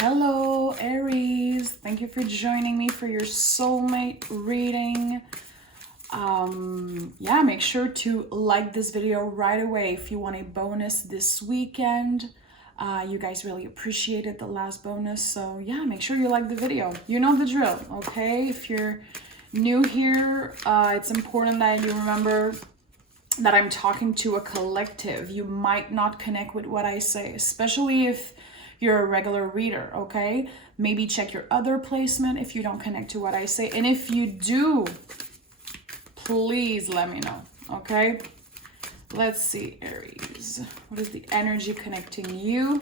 Hello, Aries. Thank you for joining me for your soulmate reading. Yeah, make sure to like this video right away if you want a bonus this weekend. You guys really appreciated the last bonus, so yeah, make sure you like the video. You know the drill, okay? If you're new here, it's important that you remember that I'm talking to a collective. You might not connect with what I say, especially if you're a regular reader, okay? Maybe check your other placement if you don't connect to what I say. And if you do, please let me know, okay? Let's see, Aries. What is the energy connecting you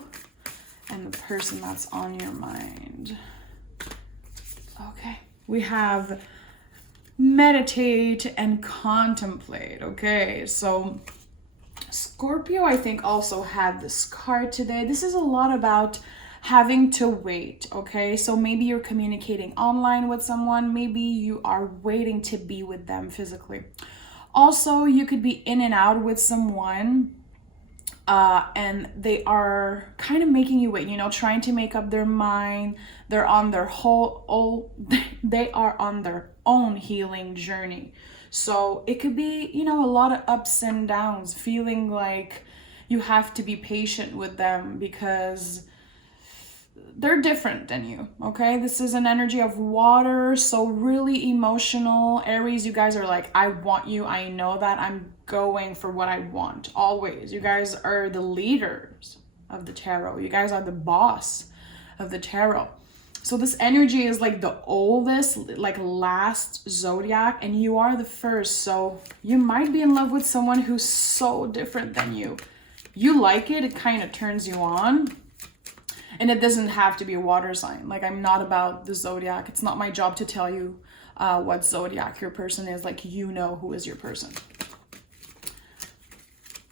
and the person that's on your mind? Okay, we have meditate and contemplate. Okay, so Scorpio, I think, also had this card today. This is a lot about having to wait, okay? So maybe you're communicating online with someone. Maybe you are waiting to be with them physically. Also, you could be in and out with someone and they are kind of making you wait, you know, trying to make up their mind. They're on their they are on their own healing journey. So it could be, you know, a lot of ups and downs, feeling like you have to be patient with them because they're different than you, okay? This is an energy of water, so really emotional. Aries, you guys are like, I want you, I know that, I'm going for what I want, always. You guys are the leaders of the tarot. You guys are the boss of the tarot. So this energy is like the oldest, like last zodiac, and you are the first. So you might be in love with someone who's so different than you. You like it, it kind of turns you on. And it doesn't have to be a water sign. Like, I'm not about the zodiac. It's not my job to tell you what zodiac your person is. Like, you know who is your person.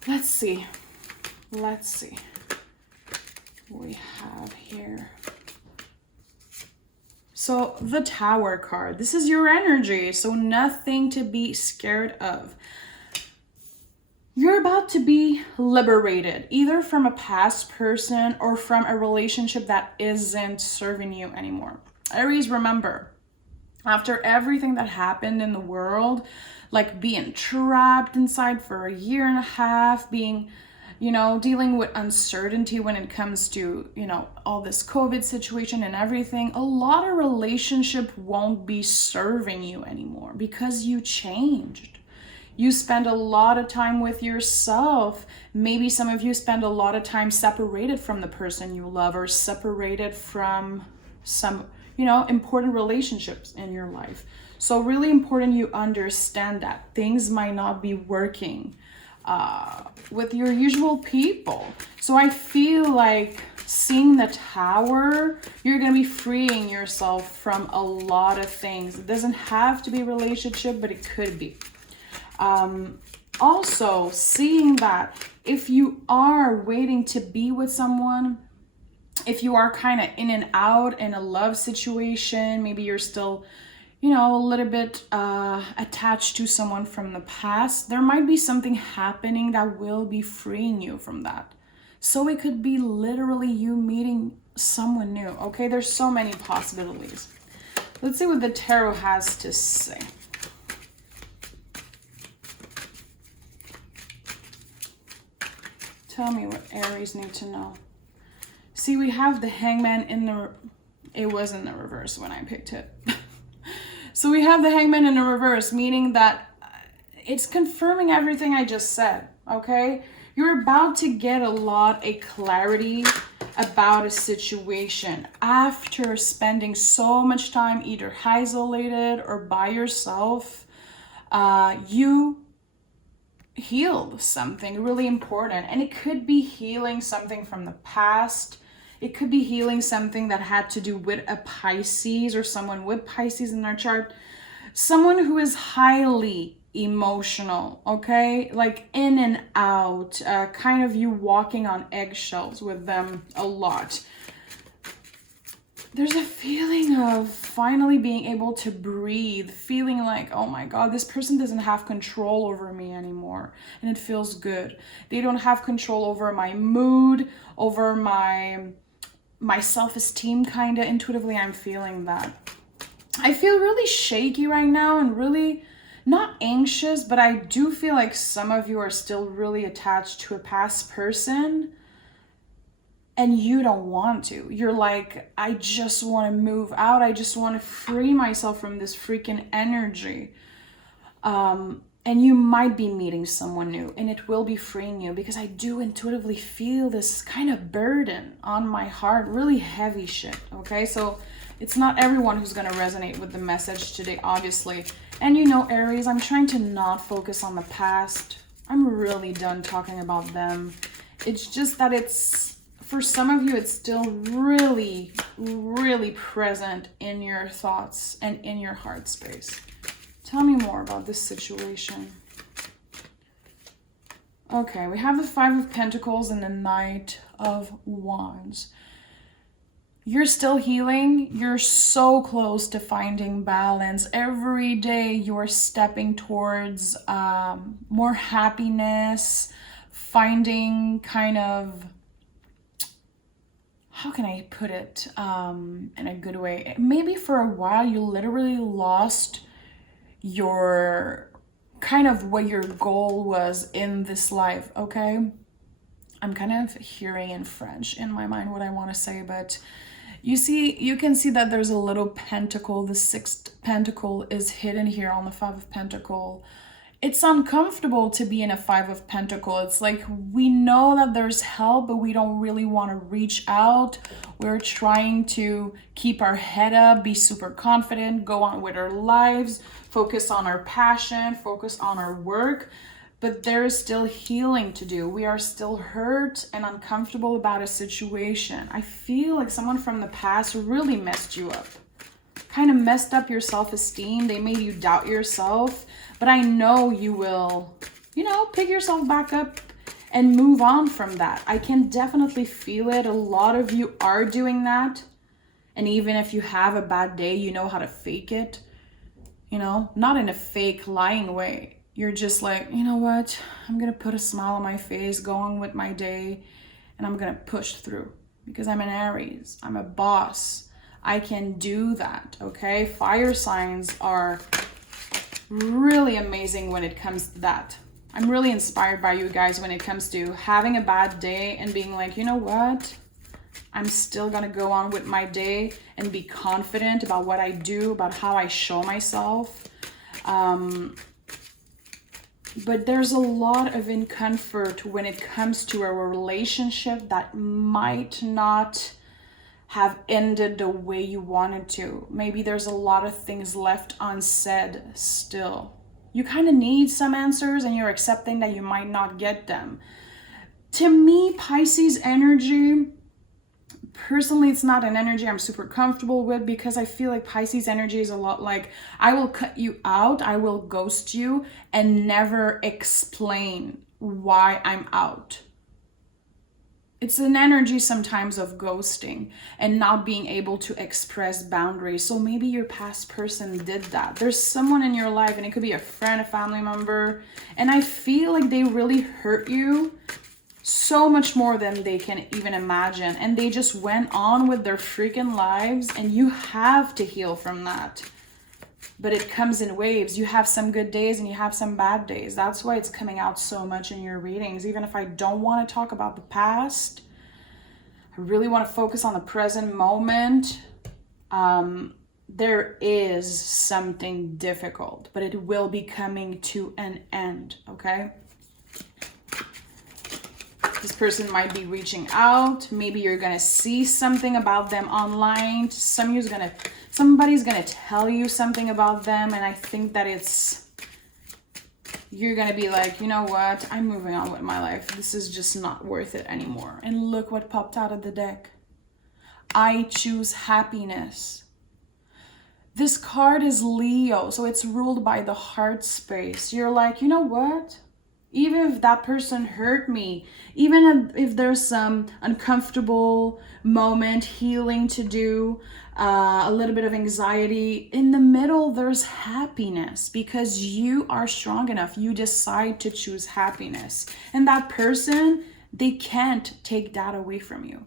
Let's see. Let's see. We have here. So the Tower card. This is your energy. So nothing to be scared of. You're about to be liberated, either from a past person or from a relationship that isn't serving you anymore. Aries, remember, after everything that happened in the world, like being trapped inside for a year and a half, being, you know, dealing with uncertainty when it comes to, you know, all this COVID situation and everything, a lot of relationship won't be serving you anymore because you changed. You spend a lot of time with yourself. Maybe some of you spend a lot of time separated from the person you love or separated from some, you know, important relationships in your life. So really important you understand that things might not be working with your usual people. So I feel like seeing the Tower, you're going to be freeing yourself from a lot of things. It doesn't have to be a relationship, but it could be. Also seeing that if you are waiting to be with someone, if you are kind of in and out in a love situation, maybe you're still, you know, a little bit attached to someone from the past, there might be something happening that will be freeing you from that. So it could be literally you meeting someone new, okay? There's so many possibilities. Let's see what the tarot has to say. Tell me what Aries need to know. See, we have the Hangman in the... It was in the reverse when I picked it. So we have the Hangman in the reverse, meaning that it's confirming everything I just said, okay? You're about to get a lot of clarity about a situation after spending so much time either isolated or by yourself. You healed something really important, and it could be healing something from the past. It could be healing something that had to do with a Pisces or someone with Pisces in their chart, someone who is highly emotional, okay, like in and out, kind of you walking on eggshells with them a lot. There's a feeling of finally being able to breathe, feeling like, oh my God, this person doesn't have control over me anymore. And it feels good. They don't have control over my mood, over my my self-esteem, kind of intuitively, I'm feeling that. I feel really shaky right now and really not anxious, but I do feel like some of you are still really attached to a past person and you don't want to. You're like, I just want to move out. I just want to free myself from this freaking energy. And you might be meeting someone new and it will be freeing you, because I do intuitively feel this kind of burden on my heart, really heavy shit, okay? So it's not everyone who's going to resonate with the message today, obviously. And you know, Aries, I'm trying to not focus on the past. I'm really done talking about them. It's just that it's, for some of you, it's still really, really present in your thoughts and in your heart space. Tell me more about this situation. Okay, we have the Five of Pentacles and the Knight of Wands. You're still healing. You're so close to finding balance. Every day you're stepping towards more happiness, finding kind of, how can I put it in a good way? Maybe for a while you literally lost your kind of what your goal was in this life, okay? I'm kind of hearing in French in my mind what I want to say, but you can see that there's a little pentacle. The sixth pentacle is hidden here on the Five of Pentacles. It's uncomfortable to be in a Five of Pentacles. It's like we know that there's help, but we don't really want to reach out. We're trying to keep our head up, be super confident, go on with our lives, focus on our passion, focus on our work. But there is still healing to do. We are still hurt and uncomfortable about a situation. I feel like someone from the past really messed you up. Kind of messed up your self-esteem. They made you doubt yourself. But I know you will, pick yourself back up and move on from that. I can definitely feel it. A lot of you are doing that. And even if you have a bad day, you know how to fake it. Not in a fake lying way. You're just like, you know what? I'm going to put a smile on my face, go on with my day, and I'm going to push through because I'm an Aries. I'm a boss. I can do that, okay? Fire signs are really amazing when it comes to that. I'm really inspired by you guys when it comes to having a bad day and being like, you know what? I'm still gonna go on with my day and be confident about what I do, about how I show myself. But there's a lot of discomfort when it comes to a relationship that might not have ended the way you wanted to. Maybe there's a lot of things left unsaid still. You kind of need some answers and you're accepting that you might not get them. To me, Pisces energy, personally, it's not an energy I'm super comfortable with, because I feel like Pisces energy is a lot like, I will cut you out, I will ghost you, and never explain why I'm out. It's an energy sometimes of ghosting and not being able to express boundaries. So maybe your past person did that. There's someone in your life, and it could be a friend, a family member, and I feel like they really hurt you so much more than they can even imagine. And they just went on with their freaking lives, and you have to heal from that. But it comes in waves. You have some good days and you have some bad days. That's why it's coming out so much in your readings. Even if I don't want to talk about the past, I really want to focus on the present moment. There is something difficult, but it will be coming to an end, okay? This person might be reaching out. Maybe you're going to see something about them online. Somebody's going to tell you something about them. And I think that you're going to be like, you know what? I'm moving on with my life. This is just not worth it anymore. And look what popped out of the deck. I choose happiness. This card is Leo, so it's ruled by the heart space. You're like, you know what? Even if that person hurt me, even if there's some uncomfortable moment, healing to do, a little bit of anxiety, in the middle, there's happiness because you are strong enough. You decide to choose happiness. And that person, they can't take that away from you.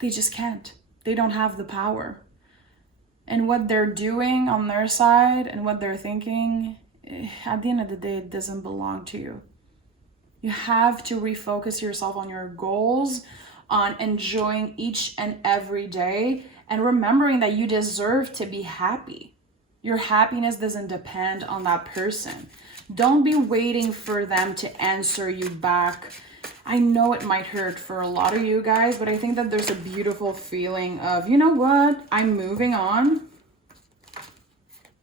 They just can't. They don't have the power. And what they're doing on their side and what they're thinking, at the end of the day, it doesn't belong to you. You have to refocus yourself on your goals, on enjoying each and every day, and remembering that you deserve to be happy. Your happiness doesn't depend on that person. Don't be waiting for them to answer you back. I know it might hurt for a lot of you guys, but I think that there's a beautiful feeling of, you know what? I'm moving on.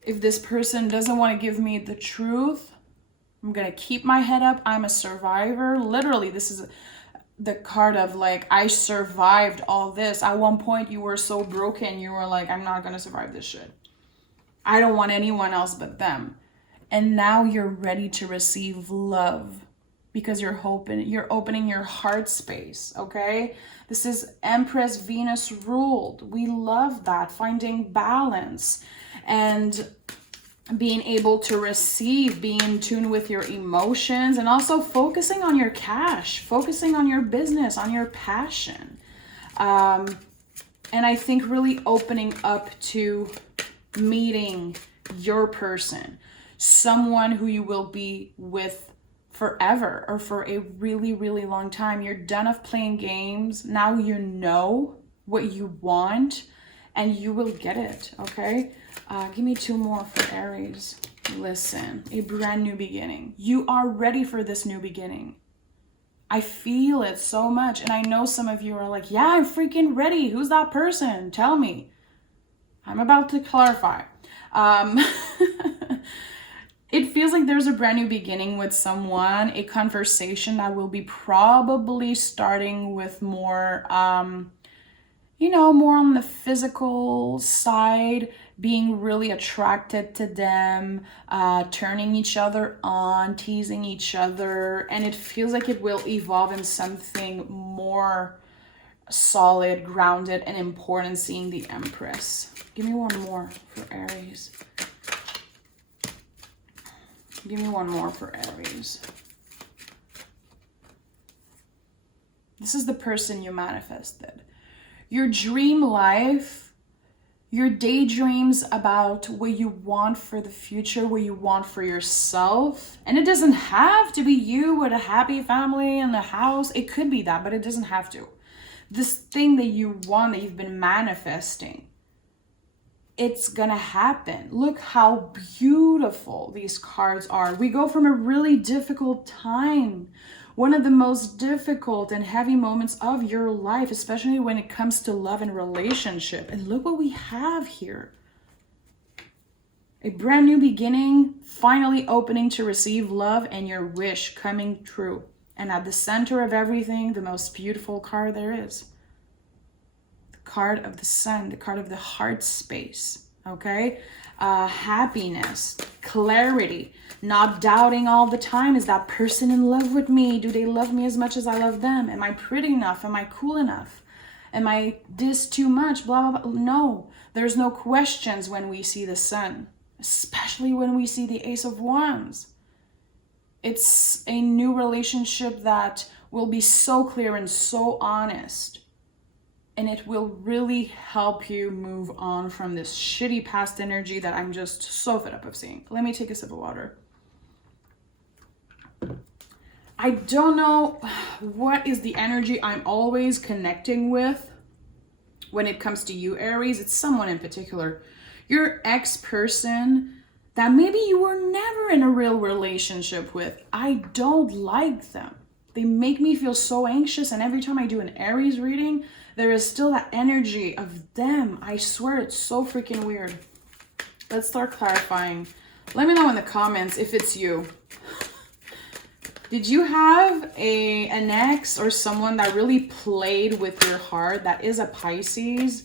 If this person doesn't want to give me the truth, I'm going to keep my head up. I'm a survivor. Literally, this is the card of like, I survived all this. At one point, you were so broken. You were like, I'm not going to survive this shit. I don't want anyone else but them. And now you're ready to receive love because you're opening your heart space, okay? This is Empress Venus ruled. We love that, finding balance and being able to receive, being in tune with your emotions, and also focusing on your cash, focusing on your business, on your passion. And I think really opening up to meeting your person, someone who you will be with forever or for a really, really long time. You're done of playing games. Now you know what you want and you will get it, okay? Give me two more for Aries. Listen, a brand new beginning. You are ready for this new beginning. I feel it so much. And I know some of you are like, yeah, I'm freaking ready. Who's that person? Tell me. I'm about to clarify. It feels like there's a brand new beginning with someone, a conversation that will be probably starting with more, more on the physical side, being really attracted to them, turning each other on, teasing each other. And it feels like it will evolve in something more solid, grounded, and important, seeing the Empress. Give me one more for Aries. Give me one more for Aries. This is the person you manifested. Your dream life, your daydreams about what you want for the future, what you want for yourself. And it doesn't have to be you with a happy family and a house. It could be that, but it doesn't have to. This thing that you want, that you've been manifesting, it's gonna happen. Look how beautiful these cards are. We go from a really difficult time, one of the most difficult and heavy moments of your life, especially when it comes to love and relationship. And look what we have here. A brand new beginning, finally opening to receive love, and your wish coming true. And at the center of everything, the most beautiful card there is. Card of the sun, the card of the heart space, okay? Happiness, clarity, not doubting all the time. Is that person in love with me? Do they love me as much as I love them? Am I pretty enough? Am I cool enough? Am I this too much? Blah, blah, blah. No, there's no questions when we see the sun, especially when we see the Ace of Wands. It's a new relationship that will be so clear and so honest. And it will really help you move on from this shitty past energy that I'm just so fed up of seeing. Let me take a sip of water. I don't know what is the energy I'm always connecting with when it comes to you, Aries. It's someone in particular. Your ex-person that maybe you were never in a real relationship with. I don't like them. They make me feel so anxious, and every time I do an Aries reading, there is still that energy of them. I swear, it's so freaking weird. Let's start clarifying. Let me know in the comments if it's you. Did you have an ex or someone that really played with your heart that is a Pisces?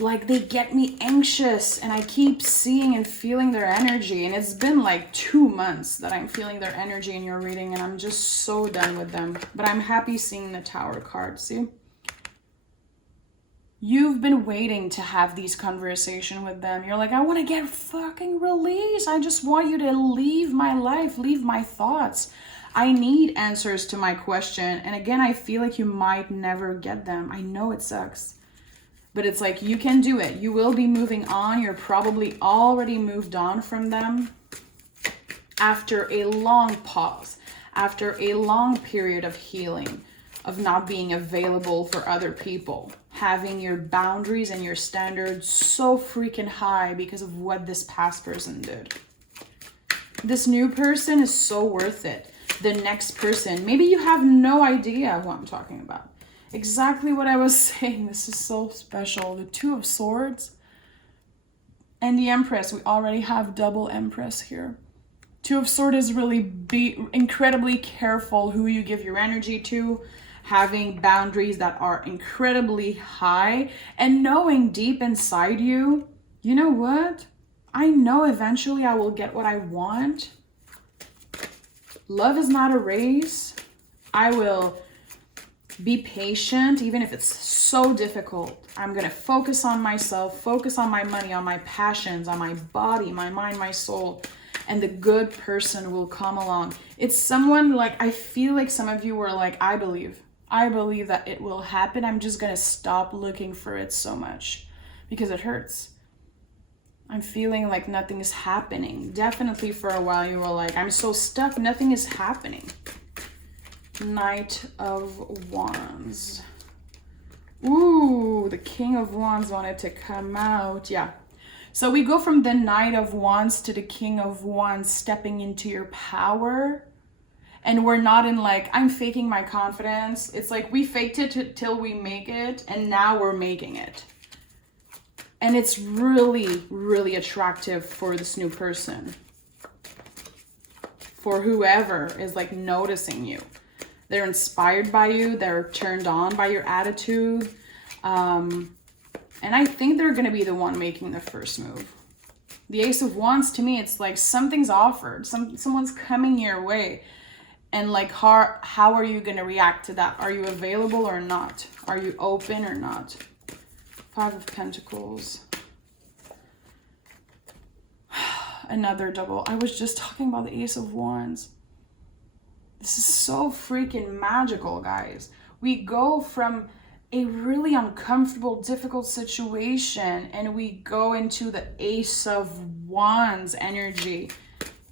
Like, they get me anxious and I keep seeing and feeling their energy. And it's been like 2 months that I'm feeling their energy in your reading, and I'm just so done with them. But I'm happy seeing the Tower card, see? You've been waiting to have these conversations with them. You're like, I want to get fucking released. I just want you to leave my life, leave my thoughts. I need answers to my question. And again, I feel like you might never get them. I know it sucks. But it's like, you can do it. You will be moving on. You're probably already moved on from them after a long pause, after a long period of healing, of not being available for other people, having your boundaries and your standards so freaking high because of what this past person did. This new person is so worth it. The next person, maybe you have no idea who I'm talking about. Exactly what I was saying. This is so special. The Two of Swords and the Empress. We already have double Empress here. Two of Swords is really be incredibly careful who you give your energy to, having boundaries that are incredibly high, and knowing deep inside you, you know what? I know eventually I will get what I want. Love is not a race. I will be patient, even if it's so difficult. I'm going to focus on myself, focus on my money, on my passions, on my body, my mind, my soul, and the good person will come along. It's someone like, I feel like some of you were like, I believe that it will happen. I'm just going to stop looking for it so much because it hurts. I'm feeling like nothing is happening. Definitely for a while you were like, I'm so stuck, nothing is happening. Knight of Wands. Ooh, the King of Wands wanted to come out. Yeah. So we go from the Knight of Wands to the King of Wands, stepping into your power. And we're not in like, I'm faking my confidence. It's like we faked it till we make it, and now we're making it. And it's really, really attractive for this new person. For whoever is like noticing you. They're inspired by you. They're turned on by your attitude. And I think they're going to be the one making the first move. The Ace of Wands, to me, it's like something's offered. Someone's coming your way. And like, how are you going to react to that? Are you available or not? Are you open or not? Five of Pentacles. Another double. I was just talking about the Ace of Wands. This is so freaking magical, guys. We go from a really uncomfortable, difficult situation, and we go into the Ace of Wands energy.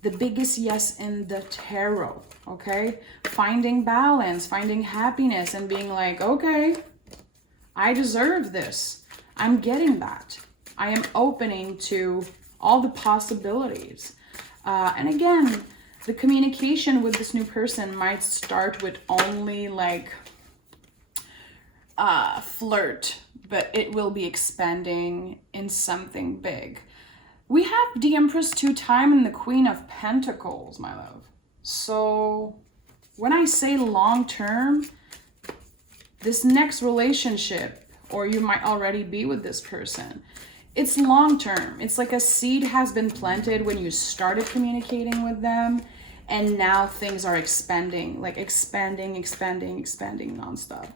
The biggest yes in the tarot, okay? Finding balance, finding happiness, and being like, okay, I deserve this. I'm getting that. I am opening to all the possibilities. And again, the communication with this new person might start with only like flirt, but it will be expanding in something big. We have the Empress 2 times and the Queen of Pentacles, my love. So when I say long term, this next relationship, or you might already be with this person, it's long term. It's like a seed has been planted when you started communicating with them, and now things are expanding, like expanding nonstop.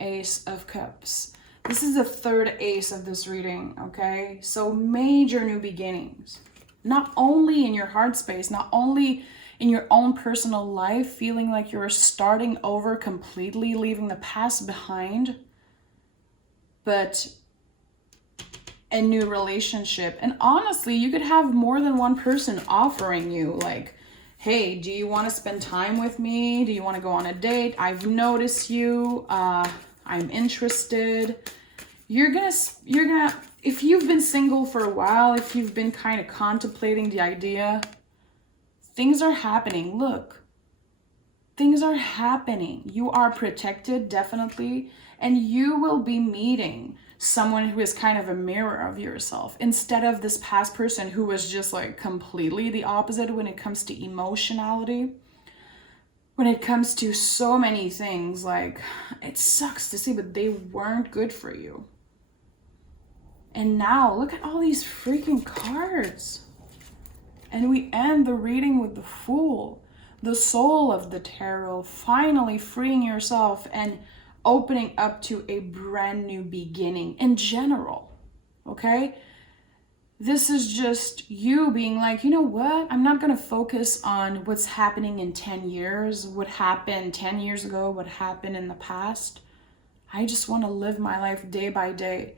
Ace of Cups. This is the third ace of this reading, okay? So major new beginnings. Not only in your heart space, not only in your own personal life, feeling like you're starting over completely, leaving the past behind, but a new relationship. And honestly, you could have more than one person offering you like, hey, do you want to spend time with me? Do you want to go on a date? I've noticed you. I'm interested. You're gonna, if you've been single for a while, if you've been kind of contemplating the idea, things are happening. Look, things are happening. You are protected, definitely. And you will be meeting someone who is kind of a mirror of yourself, instead of this past person who was just like completely the opposite when it comes to emotionality. When it comes to so many things, like, it sucks to see, but they weren't good for you. And now, look at all these freaking cards. And we end the reading with the Fool, the soul of the tarot, finally freeing yourself and opening up to a brand new beginning in general, okay? this is just you being like, you know what? I'm not going to focus on what's happening in 10 years, what happened 10 years ago, what happened in the past. I just want to live my life day by day.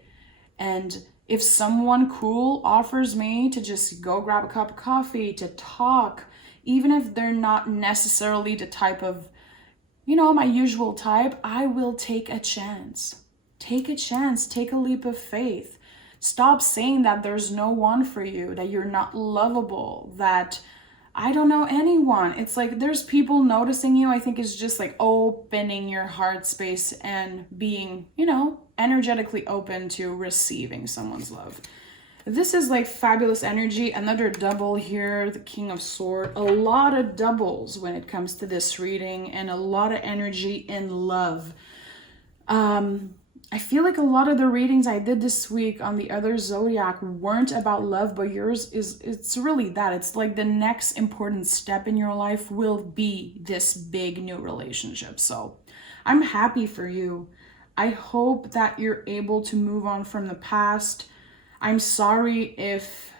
And if someone cool offers me to just go grab a cup of coffee, to talk, even if they're not necessarily the type of, my usual type, I will take a chance. Take a chance, take a leap of faith. Stop saying that there's no one for you, that you're not lovable, that I don't know anyone. It's like there's people noticing you. I think it's just like opening your heart space and being, energetically open to receiving someone's love. This is like fabulous energy. Another double here, the King of Swords. A lot of doubles when it comes to this reading, and a lot of energy in love. I feel like a lot of the readings I did this week on the other zodiac weren't about love, but yours it's really that. It's like the next important step in your life will be this big new relationship. So I'm happy for you. I hope that you're able to move on from the past. I'm sorry if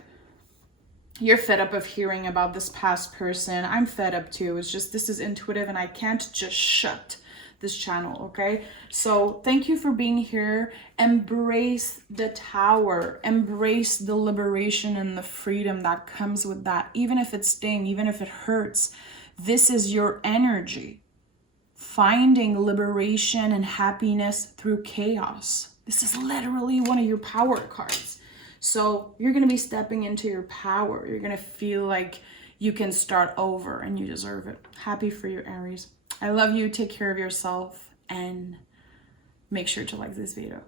you're fed up of hearing about this past person. I'm fed up too. It's just, this is intuitive and I can't just shut this channel, okay? So thank you for being here. Embrace the Tower. Embrace the liberation and the freedom that comes with that. Even if it stings, even if it hurts, this is your energy. Finding liberation and happiness through chaos. This is literally one of your power cards. So you're going to be stepping into your power. You're going to feel like you can start over and you deserve it. Happy for you, Aries. I love you. Take care of yourself and make sure to like this video.